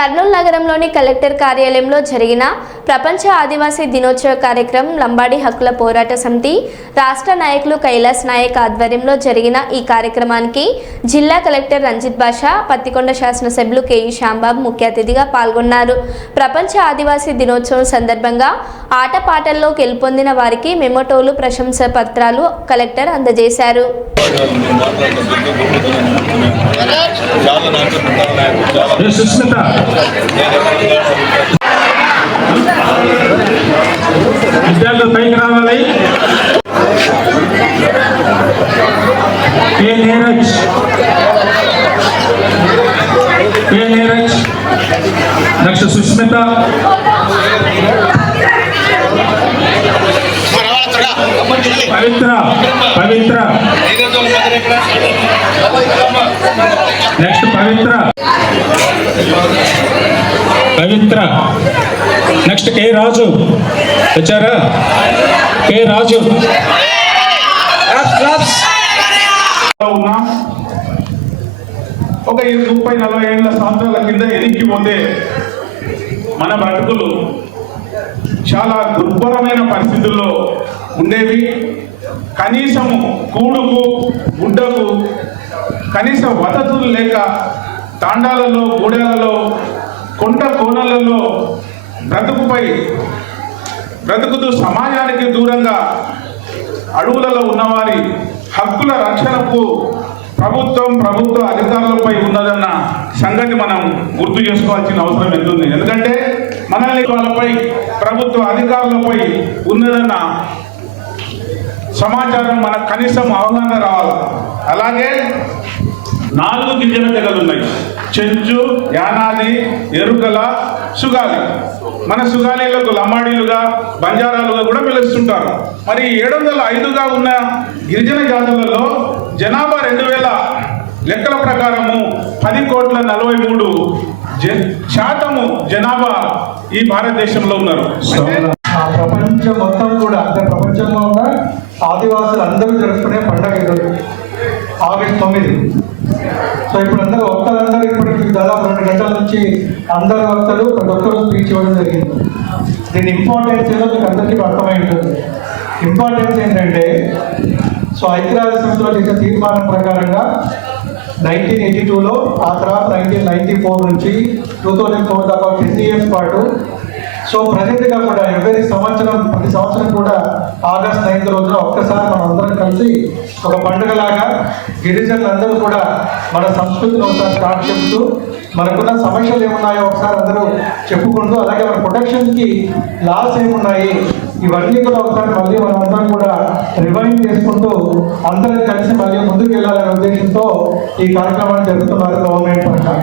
కర్నూలు నగరంలోని కలెక్టర్ కార్యాలయంలో జరిగిన ప్రపంచ ఆదివాసీ దినోత్సవ కార్యక్రమం లంబాడి హక్కుల పోరాట సమితి రాష్ట్ర నాయకులు కైలాస్ నాయక్ ఆధ్వర్యంలో జరిగిన ఈ కార్యక్రమానికి జిల్లా కలెక్టర్ రంజిత్ బాషా పత్తికొండ శాసనసభ్యులు కేఈ శ్యాంబాబు ముఖ్య అతిథిగా పాల్గొన్నారు. ప్రపంచ ఆదివాసీ దినోత్సవం సందర్భంగా ఆటపాటల్లో గెలుపొందిన వారికి మెమోటోలు ప్రశంస పత్రాలు కలెక్టర్ అందజేశారు. విద్యార్థులు పైకి రావాలి. A Neeraj. A Neeraj. Next Susmita. Pavitra Pavitra. Next Pavitra. Pavitra. Next K Raju. వచ్చారా? కే రాజు. ఒక ముప్పై నలభై ఏళ్ళ సంవత్సరాల కింద ఎనికి పోతే మన బ్రతుకులు చాలా దుర్భరమైన పరిస్థితుల్లో ఉండేవి. కనీసము కూడుకు గుడ్డకు కనీస వసతులు లేక తాండాలలో గూడెలలో కొండ కోనలలో బ్రతుకుపై బ్రతుకుతూ సమాజానికి దూరంగా అడవులలో ఉన్నవారి హక్కుల రక్షణకు ప్రభుత్వం ప్రభుత్వ అధికారులపై ఉన్నదన్న సంగతి మనం గుర్తు చేసుకోవాల్సిన అవసరం ఎంతుంది. ఎందుకంటే మనల్ని వాళ్ళపై ప్రభుత్వ అధికారులపై ఉన్నదన్న సమాచారం మనకు కనీసం అవగాహన రావాలి. అలాగే నాలుగు గిరిజన తెగలు ఉన్నాయి చెంచు యానాది ఎరుకల సుగాలి. మన సుగాలీలకు లమ్మాడీలుగా బంజారాలుగా కూడా పిలుస్తుంటారు. మరి ఏడు వందల ఐదుగా ఉన్న గిరిజన జాతులలో జనాభా రెండు వేల లెక్కల ప్రకారము పది కోట్ల నలభై మూడు జ శాతము జనాభా ఈ భారతదేశంలో ఉన్నారు. ఆ ప్రపంచం మొత్తం కూడా ఆదివాసులు అందరూ జరుపుకునే పండగ ఈరోజు. ఆగస్ట్ తొమ్మిది. సో ఇప్పుడు అందరూ వక్తలందరూ ఇప్పటికి దాదాపు రెండు గంటల నుంచి అందరు వక్తలు ప్రతి ఒక్కరు స్పీచ్ ఇవ్వడం జరిగింది. దీని ఇంపార్టెన్స్ ఏదో మీకు అందరికీ అర్థమై ఉంటుంది. ఇంపార్టెన్స్ ఏంటంటే సో ఐక్యరాజ్య సమితిలో చేసిన తీర్మానం ప్రకారంగా నైన్టీన్ ఎయిటీ టూలో ఆ తర్వాత నైన్టీన్ నైన్టీ ఫోర్ నుంచి టూ థౌజండ్ ఫోర్ దాకా టెన్ ఇయర్స్ పాటు. సో ప్రజెంట్గా కూడా ఎవరి సంవత్సరం ప్రతి సంవత్సరం కూడా ఆగస్ట్ నైన్త్ రోజున ఒక్కసారి మనం అందరం కలిసి ఒక పండుగలాగా గిరిజనులందరూ కూడా మన సంస్కృతిని ఒకసారి స్టార్ట్ చెప్తూ మనకున్న సమస్యలు ఏమున్నాయో ఒకసారి అందరూ చెప్పుకుంటూ అలాగే మన ప్రొటెక్షన్కి లాస్ ఏమున్నాయి ఇవన్నీ కూడా ఒకసారి మళ్ళీ మనమందరం అందరం కూడా రివైండ్ చేసుకుంటూ అందరం కలిసి మళ్ళీ ముందుకు వెళ్ళాలనే ఉద్దేశంతో ఈ కార్యక్రమాన్ని జరుగుతున్నారు గవర్నమెంట్ పరంగా.